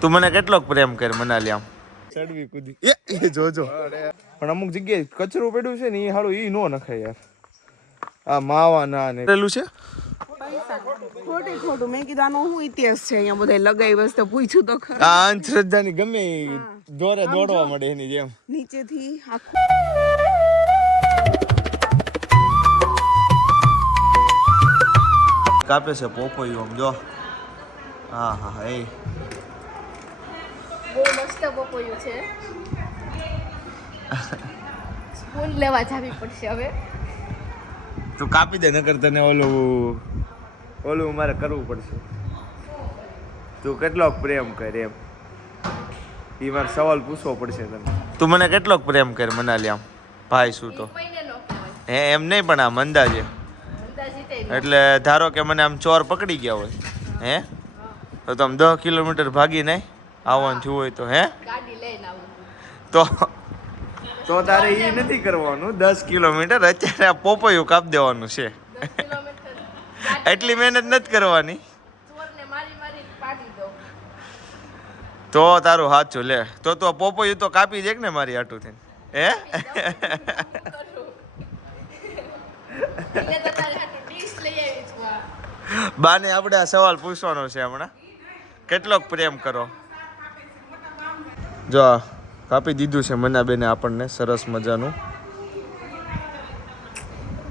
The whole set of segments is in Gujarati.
તું મને કેટલોક પ્રેમ કર મનાલી આમ ચડવી કૂદી એ જોજો પણ અમુક જગ્યાએ કચરું પડ્યું છે ને એ હાડું ઈ નો નખાય યાર આ માવા ના ને પેલું છે ખોટું મેં કીધું આનો શું ઇતિહાસ છે અહીંયા બધા લગાઈ વસ્તુ પૂછ્યું તો ખરા આ અંધશ્રદ્ધાની ગમે દોરે દોડવા મળે એની જેમ નીચેથી કાપે છે પોપૈયું આમ જો હા હા હા એ બહુ મસ્ત પોપૈયું છે સ્પૂન લેવા જાવી પડશે હવે તું કાપી દે નકર તને ઓલું મારે કરવું પડશે તું કેટલોક પ્રેમ કર એમ એ મારે સવાલ પૂછવો પડશે તને તું મને કેટલોક પ્રેમ કર મનાલી આમ ભાઈ શું તો હે એમ નહીં પણ આમ અંદાજે એટલે ધારો કે મને આમ ચોર પકડી ગયા હોય હે તો આમ 10 કિલોમીટર ભાગી નહીં આવવાનું થયું હોય તો હે તો તારે એ નથી કરવાનું 10 કિલોમીટર અત્યારે આ પોપૈયું કાપ દેવાનું છે એટલી મહેનત નથી કરવાની તો તારું સાચું લે તો પોપૈયું તો કાપી દે ને મારી આટું થઈને હે બાને આપણે આ સવાલ પૂછવાનો છે હમણાં કેટલોક પ્રેમ કરો જો કાપી દીધું છે મનાબેને આપણને સરસ મજાનું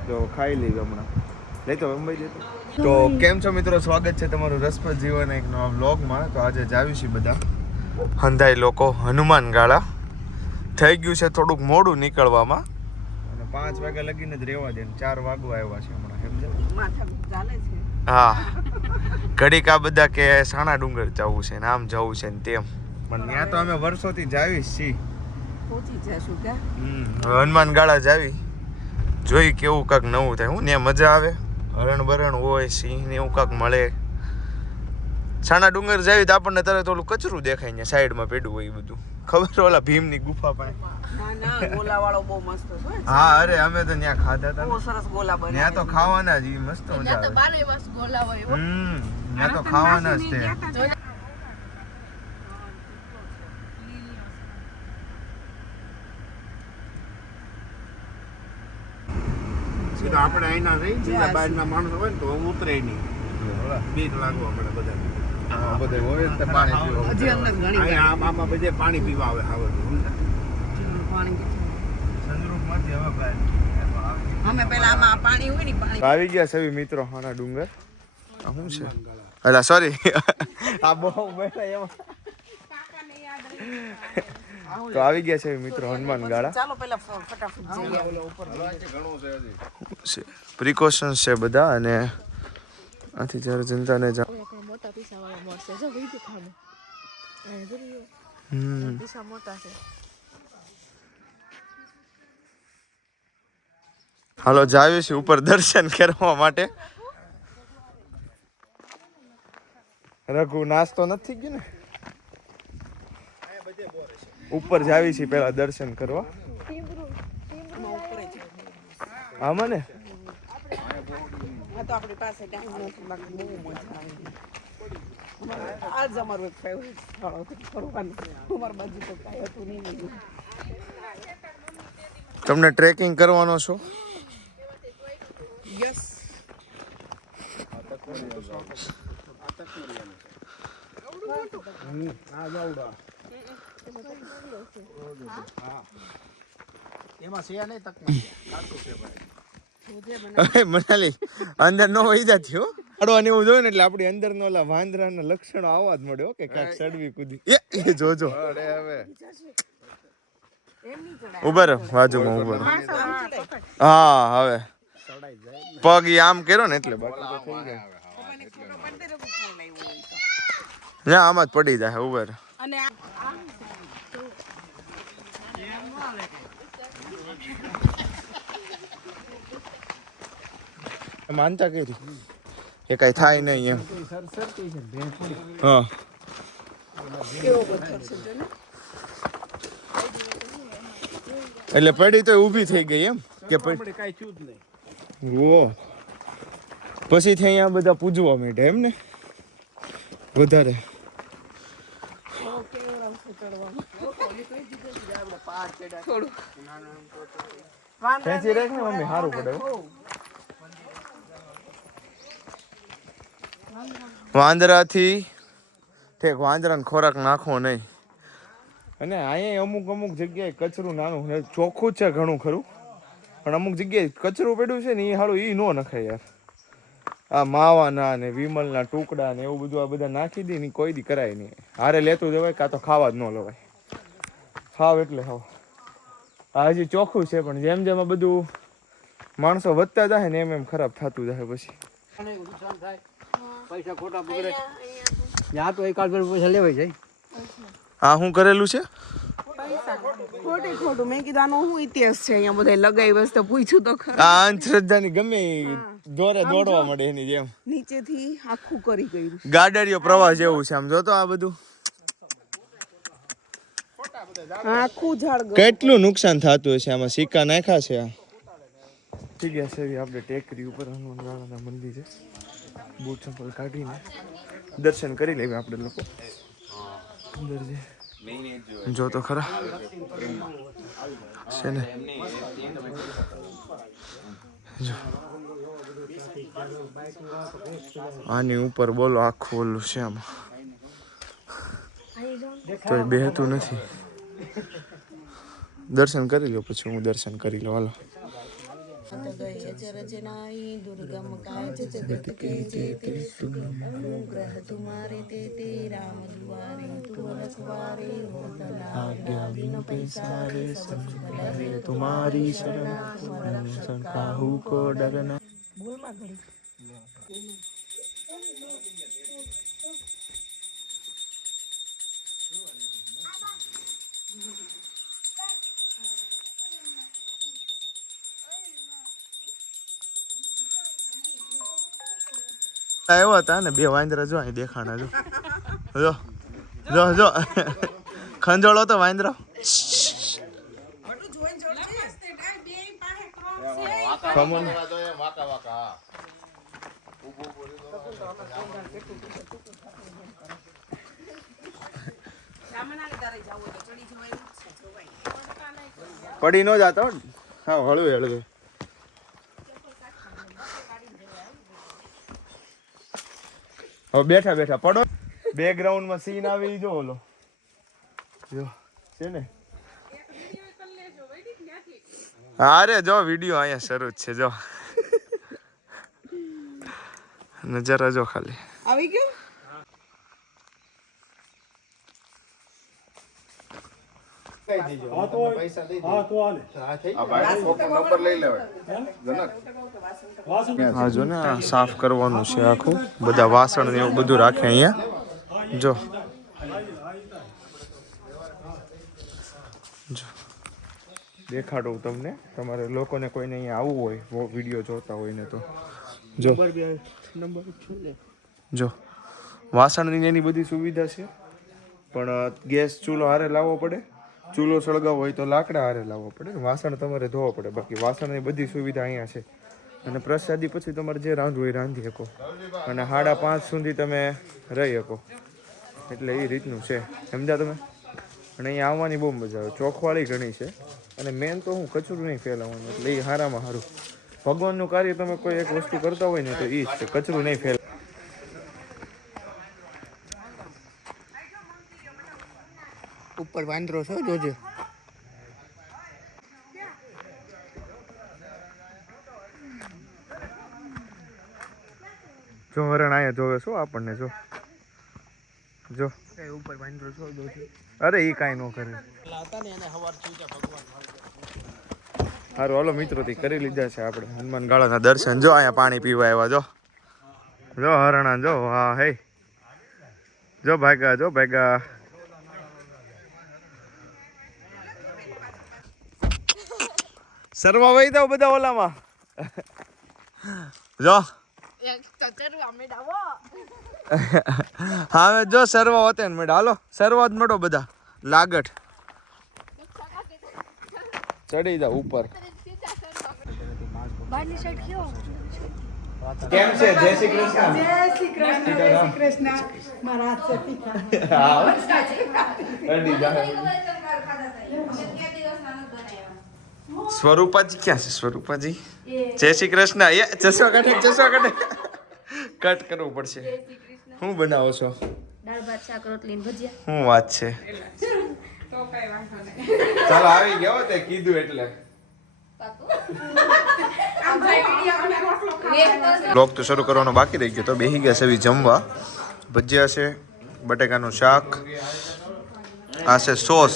જો ખાઈ લીધું હમણાં લઈ તો મુંબઈ જતો તો કેમ છો મિત્રો સ્વાગત છે તમારું રસપ્રદ જીવન એક નવા વ્લોગમાં તો આજે જાવીશું બધા હંધાઈ લોકો હનુમાન ગાળા થઈ ગયું છે થોડુંક મોડું નીકળવામાં અને 5 વાગ્યા લગીને જ રહેવા દે 4 વાગવા આવ્યા છે હમણાં સમજે હા ઘડીક આ બધા કે સાણા ડુંગર જવું છે ને આમ જવું છે ને તેમ પણ ત્યાં તો અમે વર્ષોથી જાવીશ છીએ પહોંચી જશું કે હનુમાન ગાળા જાવી જોઈ કેવું કાંક નવું થાય હું ને મજા આવે હરણ બરણ હોય સિંહ ને એવું કાંક મળે સાણા ડુંગર જાવી તો આપણને તરત ઓલું કચરું દેખાય ને સાઈડમાં પેડું હોય એ બધું ખબર ઓલા ભીમની ગુફા પાસે ગોલાવાળો બહુ મસ્ત છે હા અરે અમે તો ત્યાં ખાધા હતા બહુ સરસ ગોલા બને ત્યાં તો ખાવાના જ ઈ મસ્ત મજા આવે ત્યાં તો ખાવાના જ છે સીધા આપણે અહીંના રહી બીજા બહારના માણસો હોય ને તો ઉતરે નહીં બીક લાગવા પડે બધા બધે હોય તે પાણી પીવા હજી અંદર ઘણી આમાં બધે પાણી પીવા આવે આવે સંદરૂપમાંથી હવે બહાર અમે પહેલા આમાં પાણી હોય ને પાણી આવી ગયા સવી મિત્રો હાના ડુંગર આ શું છે અલા સોરી આ બહુ બેઠા એમાં તો આવી ગયા છે મિત્રો હનુમાન ગાળા ચાલો પહેલા ફટાફટ જઈએ છે પ્રિકોશન્સ છે બધા અને આથી જ્યારે જનતાને મોટા પીસા વાળા મળશે જો વિડિયો ખાને પીસા મોટા છે હાલો જાવી છે ઉપર દર્શન કરવા માટે રઘુ નાસ્તો નથી ગયો ને ઉપર જાવી છે પેલા દર્શન કરવા આમાં ને આ તો આપણી પાસે ટાઈમ નથી બાકી બહુ મજા આવે આજ અમારું એક ફેવરેટ સ્થળ હતું ફરવાનું અમારી બાજુ તો કાંઈ હતું નહીં તમને ટ્રેકિંગ કરવાનો છો યસ એમાં છે નહીં તક મનાલી અંદર નો વહી જતી હો આડવાની એવું જોયું ને એટલે આપણી અંદર નો ઓલા વાંદરાના લક્ષણો આવવા જ મળ્યો કે કાંઈક સડવી કૂદી એ જોજો ઉભા રહો બાજુમાં ઉભા રહો હા હવે પગ ઈ આમ કર્યો ને એટલે બાકી તો થઈ જાય ના આમાં જ પડી જાય ઉભા રહો અને માનતા કરી એ કઈ થાય નહીં એમ હા એટલે પડી તો ઊભી થઈ ગઈ એમ કે કાંઈ થયું જ નહીં ઓ પછી અહીંયા બધા પૂજવા માંડ્યા એમ ને વધારે કેવું આવશે ચડવામાં થોડું ખેંચી રાખ ને મમ્મી સારું પડે હો. વાંદરાથી ઠેક વાંદરાને ખોરાક નાખવો નહીં. અને અહીંયા અમુક જગ્યાએ કચરું નાનું ચોખ્ખું જ છે ઘણું ખરું, પણ અમુક જગ્યાએ કચરું પડ્યું છે ને એ હાલું એ ન નખાય યાર. આ માવાના ને વિમલના ટુકડા ને એવું બધું આ બધા નાખી દે ને કોઈ દી કરાય નહીં. હારે લેતું જવાય કાં તો ખાવા જ ન લેવાય. ખાવ એટલે ખાવ. આ હજી ચોખ્ખું છે પણ જેમ જેમ આ બધું માણસો વધતા જાય ને એમ ખરાબ થતું જાય પછી. પૈસા ખોટા બગડે ત્યાં તો એકાદ પૈસા લેવાય જાય. આ શું કરેલું છે? ખોટું મેં કીધું આનો શું ઇતિહાસ છે અહીંયા બધા લગાઈ વસ્તુ પૂછ્યું તો ખરા. આ અંધશ્રદ્ધાની ગમે દોરે દોડવા મળે એની જેમ નીચેથી આખું કરી ગયું ગાડરિયો પ્રવાહ જેવું છે. આમ જોતો આ બધું આખું ઝાડ કેટલું નુકસાન થતું હશે. આમાં સિક્કા નાખ્યા છે. આ ઠીક છે એવી આપણે ટેકરી ઉપર હનુમાન દાદાના મંદિર છે. બૂટ ચંપલ કાઢીને દર્શન કરી લેવી આપણે લોકો. અંદર જે જો તો ખરા છે ને જો આની ઉપર બોલો આખું ઓલું છે આમાં તો એ બેહતું નથી. દર્શન કરી લો પછી હું દર્શન કરી લો. હાલો तुम्हारी शरण काहू को डरना. આવ્યા હતા ને બે વાંદરા જો અહીં દેખાણા જો જો જો જો ખંજોળો તો વાંદરો પડી ન જાતો. હા હળવે હળવે. હવે બેઠા બેઠા પડો. બેકગ્રાઉન્ડ માં સીન આવી જો ઓલો જો છે ને. અરે જો વિડીયો અહીંયા શરૂ જ છે. જો નજારા જો ખાલી આવી ગયું. હા જો ને આ સાફ કરવાનું છે આખું. બધા વાસણ ને એવું બધું રાખે અહીંયા. જો દેખાડું તમને. તમારે લોકોને કોઈને અહીંયા આવવું હોય વિડીયો જોતા હોય ને તો જો જો વાસણની એની બધી સુવિધા છે. પણ ગેસ ચૂલો હારે લાવવો પડે. ચૂલો સળગાવવો હોય તો લાકડા હારે લાવવો પડે. વાસણ તમારે ધોવા પડે. બાકી વાસણની બધી સુવિધા અહીંયા છે. અને પ્રસાદી પછી તમારે જે રાંધવું હોય રાંધી શકો. અને 5:30 સુધી તમે રહી શકો. એટલે એ રીતનું છે સમજ્યા તમે. અને અહીંયા આવવાની બહુ મજા આવે. ચોખવાળી ઘણી છે. અને મેન તો હું કચરું નહીં ફેલાવવાનું. એટલે એ સારામાં સારું. ભગવાનનું કાર્ય તમે કોઈ એક વસ્તુ કરતા હોય ને તો એ જ છે કચરું નહીં ફેલાવ. ઉપર વાંદરો છો જોજે. જો હરણ આયા જોવે શું આપણને. જો જો ઉપર વાંદરો છો જોજે. અરે એ કાંઈ ન કરે. સારું હાલો મિત્રો થી કરી લીધા છે આપણે હનુમાન ગાળાના દર્શન. જો અહીંયા પાણી પીવા આવ્યા. જો જો હરણા જો. હા હે જો ભાગા જો ભાગા. સરવા વહી દો બધા ઓલામાં. જો હા જો સરવા હોતે ને મેડા. હાલો સરવા જ મેળો બધા લાગટ ચડી જાવ ઉપર. બહારની સાઈડ કેવો કેમ છે? જય શ્રી કૃષ્ણ. જય શ્રી કૃષ્ણ. જય શ્રી કૃષ્ણ. મારા હાથ છે તીખા. અડી જાય. સ્વરૂપાજી ક્યાં છે? સ્વરૂપાજી જય શ્રી કૃષ્ણ. ચશ્મા કાઢે કટ કરવું પડશે. શું બનાવો છો? દાળ ભાત શાક રોટલી ને ભજીયા. શું વાત છે? તો કઈ વાંધો નહીં. ચાલો આવી ગયો તે કીધું એટલે. બ્લોગ તો શરૂ કરવાનો બાકી રહી ગયો તો બેસી ગયા છે જમવા. ભજીયા છે, બટેકાનું શાક, આ છે સોસ.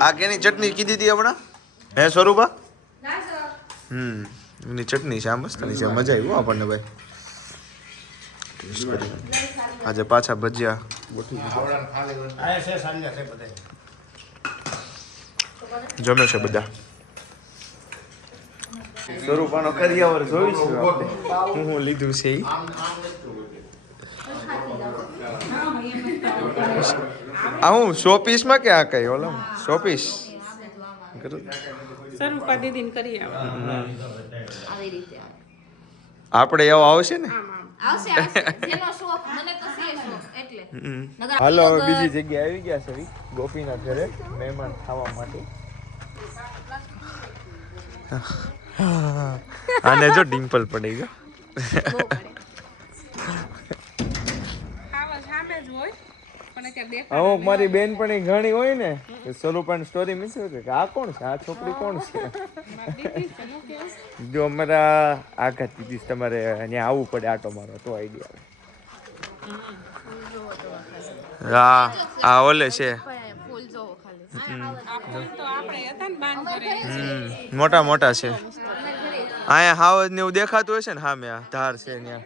આ કેની ચટણી કીધી હતી હમણાં? હે સ્વરૂપા? એની ચટણી છે. આ મસ્તની છે, મજા આવી આપણને ભાઈ. ટેસ્ટ કરી આજે પાછા ભજીયા જમે છે બધા. સ્વરૂપાનો કરિયાવર જોઈશું આપણે. હું લીધું છે ઈ. આ હું શોપીસમાં કે આ કઈ ઓલો શોપીસ સ્વરૂપા દીદીને કરી આવો. આવી રીતે આવે. આપણે એવો આવશે ને. આવશે જેનો શોખ મને તો છે શોખ એટલે નગર હાલો હવે બીજી જગ્યાએ આવી ગયા છે ગોપીના ઘરે મહેમાન ખાવા માટે. આને જો ડિમ્પલ પડી ગયો. ખાવા સામે જ હોય પણ અત્યારે દેખાય અમુક મારી બેન પણ ઘણી હોય ને સ્વરૂપાની સ્ટોરી મિસ કે આ કોણ છે, આ છોકરી કોણ છે. જો અમારા આઘાત દીધી તમારે અહીંયા આવવું પડે આટો મારો તો આઈડિયા આવે. હા આ ઓલે છે ફૂલ જોવો ખાલી. આ ફૂલ તો આપણે હતા ને બાંધ કરે મોટા મોટા છે. અહીંયા હાવજ ને એવું દેખાતું હશે ને સામે આ ધાર છે ત્યાં.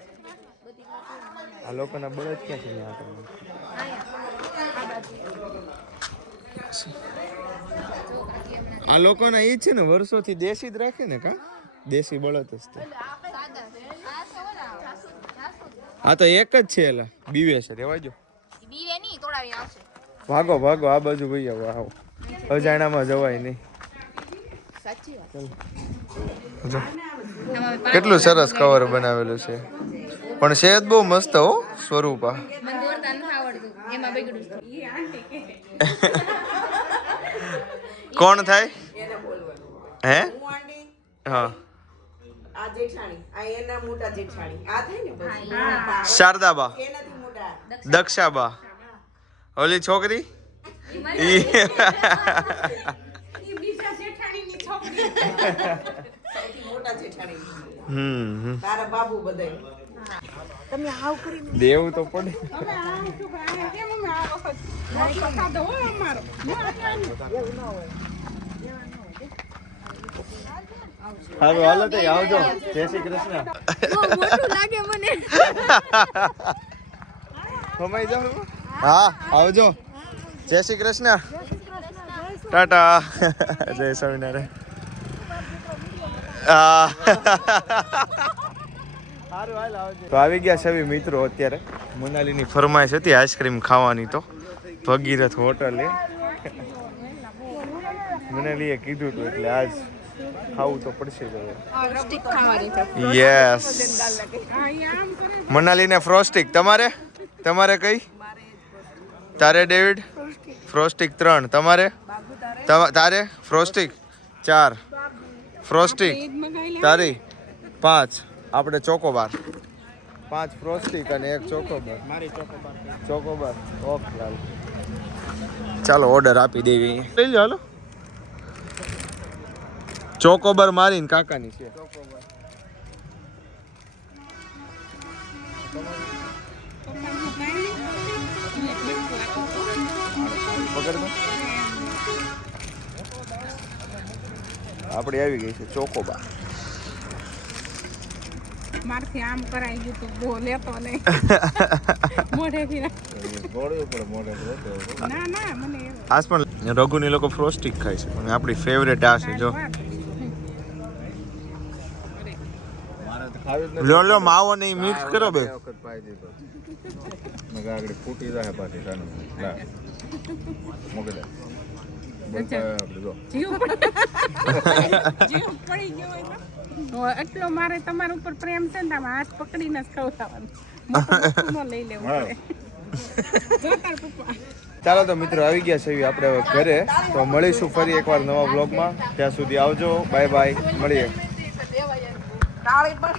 આ લોકોના બળદ ક્યાં છે ત્યાં તમને? આ લોકોના ઈ છે ને વર્ષોથી દેશી જ રાખે ને કા દેશી બળદ જ તે. આ તો એક જ છે એલા બીવે છે રેવા જો. બીવે નહીં તોડાવી આવશે. ભાગો ભાગો આ બાજુ ભાઈ આવો આવો અજાણામાં જવાય નહીં. સાચી વાત. જો કેટલું સરસ કવર બનાવેલું છે પણ છે જ બહુ મસ્ત હો સ્વરૂપા. મને દોરતા નથી આવડતું એમાં બગડું છે. ઈ આંટી કે કોણ થાય એને બોલવાનું હે? હું આંટી હા આ જેઠાણી આ એના મોટા જેઠાણી આ થાય ને પછી શારદાબા, એનાથી મોટા દક્ષાબા, ઓલી છોકરી ઈ ઈ બીજા જેઠાણીની છોકરી સૌથી મોટા જેઠાણી તારા બાબુ બધાય તમે હાવ કરીને દેવું તો પડે. તમે આ શું કરે કેમ અમે આ વખત મોટો ખાધો હો અમારો હાલો હાલો તો આવજો. જય શ્રી કૃષ્ણ. બહુ મોટું લાગે મને. કમાઈ જાવ. હા આવજો. જય શ્રી કૃષ્ણ. ટાટા. જય સ્વામિનારાયણ. તો આવી ગયા છે મિત્રો અત્યારે મનાલીની ફરમાઈશ હતી આઈસ્ક્રીમ ખાવાની તો ભગીરથ હોટલે મનાલીએ કીધું હતું એટલે આજ ખાવું તો પડશે જ હવે. સ્ટીક ખાવાની છે. યસ મનાલીને ફ્રોસ્ટિક. તમારે તમારે કઈ? તારે ડેવિડ ફ્રોસ્ટિક 3. તમારે તારે ફ્રોસ્ટિક 4. ફ્રોસ્ટિક તારી 5. આપણે ચોકોબાર 5 ફ્રોસ્ટિક અને 1 ચોકોબાર. મારી ચોકોબાર ઓકે હાલ ચાલો ઓર્ડર આપી દેવી. લઈ લો હાલો. ચોકોબાર મારી ને કાકાની છે. આપડી આવી ગઈ છે ચોકોબાર. મારથી આમ કરાઈ ગયું તો બહુ લેતો નહીં મોઢેથી ના ના મને આજ પણ રઘુની લોકો ફ્રોસ્ટિક ખાય છે અને આપણી ફેવરેટ આ છે જો. લો લો માવો ને મિક્સ કરો બે. આગળ ફૂટી જાય પાછી સાનું મોકલે જીવ પડી ગયો હોય તો એટલો મારે તમારા ઉપર પ્રેમ છે ને તમે હાથ પકડીને જ ખવડાવવાનું મોટું લઈ લેવું પડે. ચાલો તો મિત્રો આવી ગયા છે આપણે હવે ઘરે. તો મળીશું ફરી એકવાર નવા બ્લોગમાં. ત્યાં સુધી આવજો, બાય બાય, મળીએ. તાળી પણ